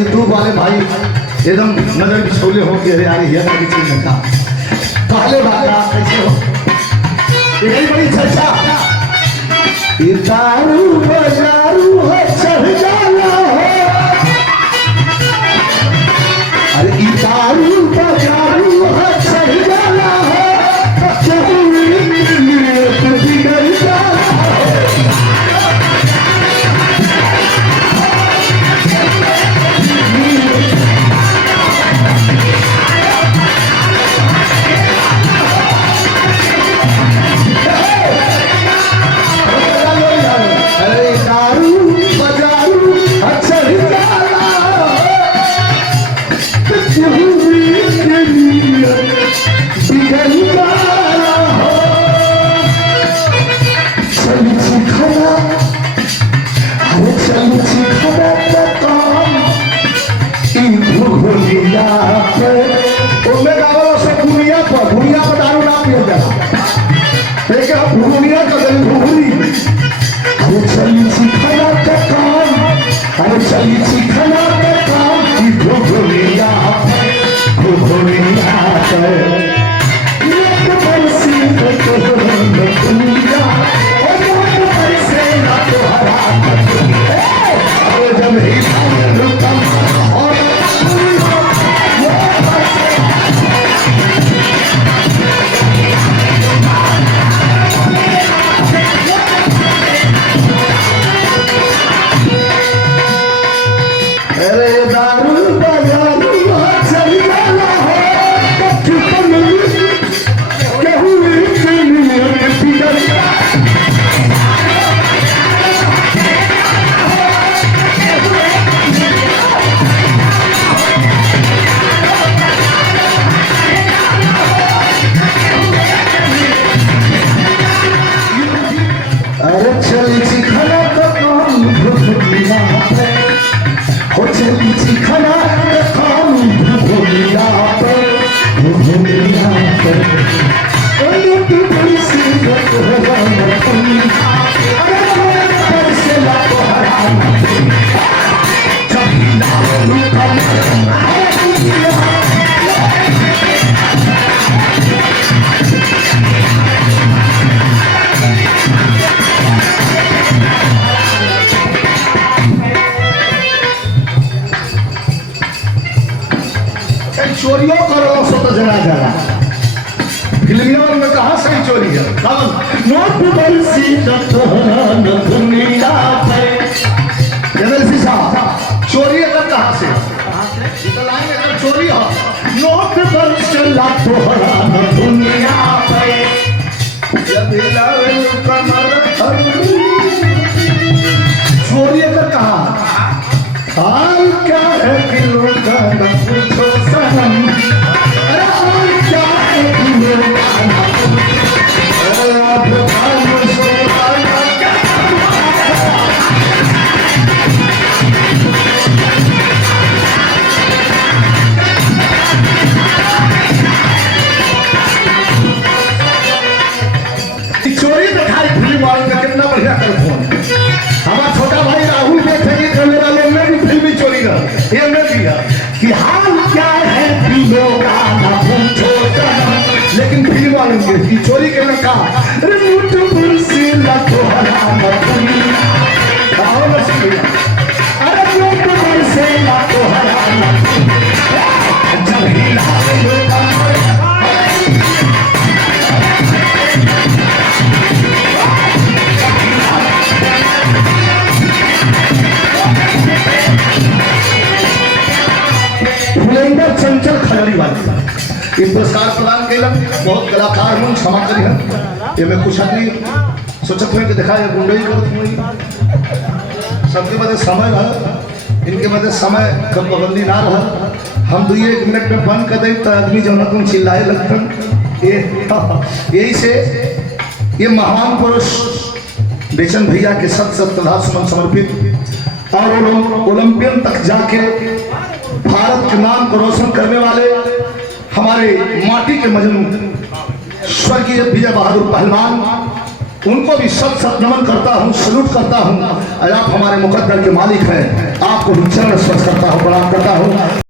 YouTube वाले भाई एकदम नजर बिछोले हो के यार ये ना चीज का पहले बात कैसे हो यही बड़ी चर्चा इतारू बजारू हो चढ़ जाला हो अरे इतारू बजारू हो चढ़ जाला हो चोरियों करो सो तो जना जाना फिल्मियों में कहा सही चोरी है नोट बंसी न दुनिया पे चोरी अगर कहाँ से अगर चोरी हो नोट बंसी तोहरा न दुनिया पे चोरी अगर कहा हाल क्या है किलो का न पूछो सनम अरे हाल क्या है किलो का न पूछो अब भाई सोना क्या चोरी दिखाई फिल्म वालों का कितना बढ़िया कर फोन हमारा छोटा भाई राहुल देखेंगे कैमरा लोग में भी फिल्मी चोरी का ये मैं दिया कि हाल क्या है फिल्मों का ना पूछो लेकिन फिल्म वालों की चोरी के ना कहा रिमोट कुर्सी ला तोहरा न दुनिया आओ ना सुनिए अरे रिमोट कुर्सी ला तोहरा न जब हिला चंचल खड़ी वाली पुरस्कार प्रदान कैलन बहुत कलाकार हूँ क्षमा करी ये मैं कुछ आदमी सोचत हुई कि देखा ये गुंडई करत हुई सबके बदे समय रहा इनके बदे समय का पाबंदी ना रहा हम 2-1 मिनट में बंद कर दें तो आदमी जो तुम चिल्लाए लगतन यही से ये महान पुरुष बेचन भैया के सत श्रद्धा समर्पित और ओलंपियन तक जाके भारत के नाम को रोशन करने वाले हमारे माटी के मजनू स्वर्गीय विजय बहादुर पहलवान उनको भी सत नमन करता हूँ, सल्यूट करता हूँ। आप हमारे मुकद्दर के मालिक हैं। आपको भी चरण स्पर्श करता हूँ, प्रणाम करता हूँ।